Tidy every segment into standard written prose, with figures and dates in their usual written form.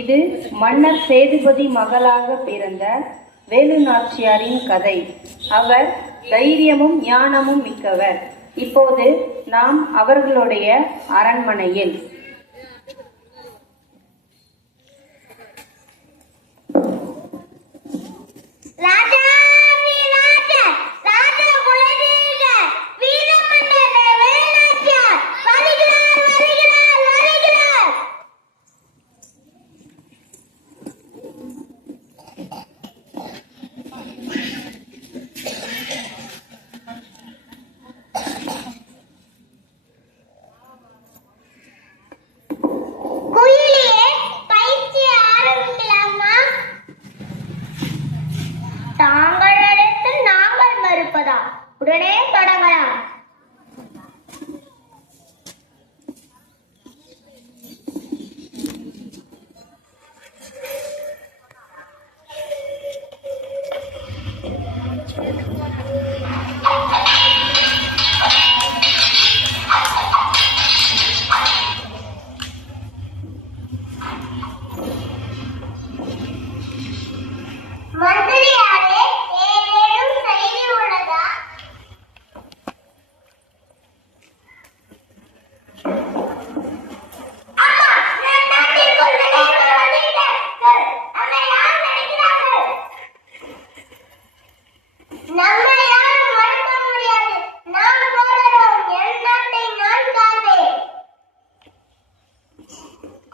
இது மன்னர் சேதுபதி மகளாக பிறந்த வேலு நாச்சியாரின் கதை. அவர் தைரியமும் ஞானமும் மிக்கவர். இப்போது நாம் அவர்களுடைய அரண்மனையில். உடனே தொடங்கலாம்.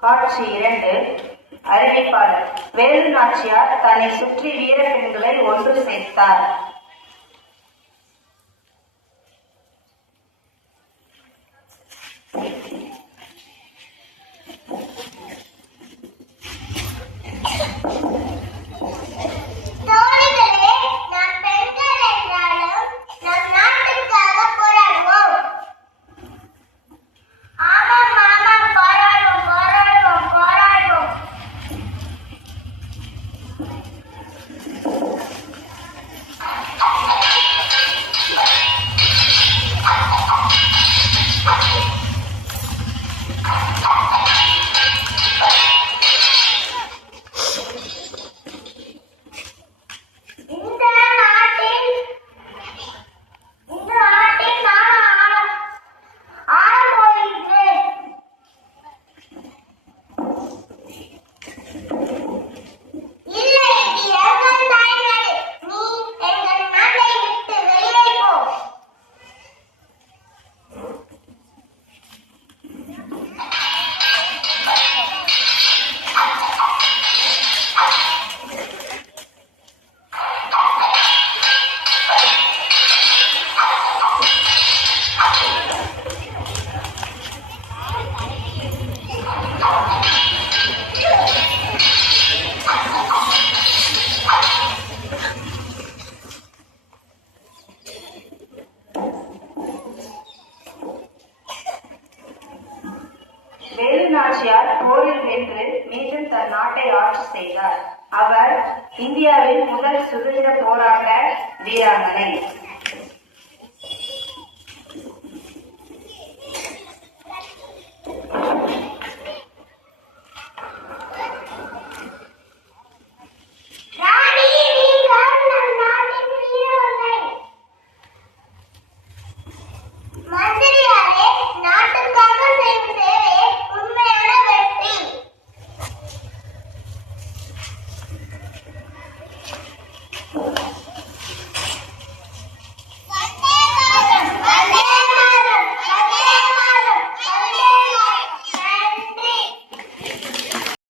காட்சி 2. அறிவிப்பாளர். வேலு நாச்சியார் தன்னை சுற்றி வீர பெண்களை ஒன்று சேர்த்தார். வேலு நாச்சியார் போரில் வென்று மீண்டும் தன் நாட்டை ஆட்சி செய்தார். அவர் இந்தியாவின் முதல் சுதந்திர போராட்ட வீராங்கனை.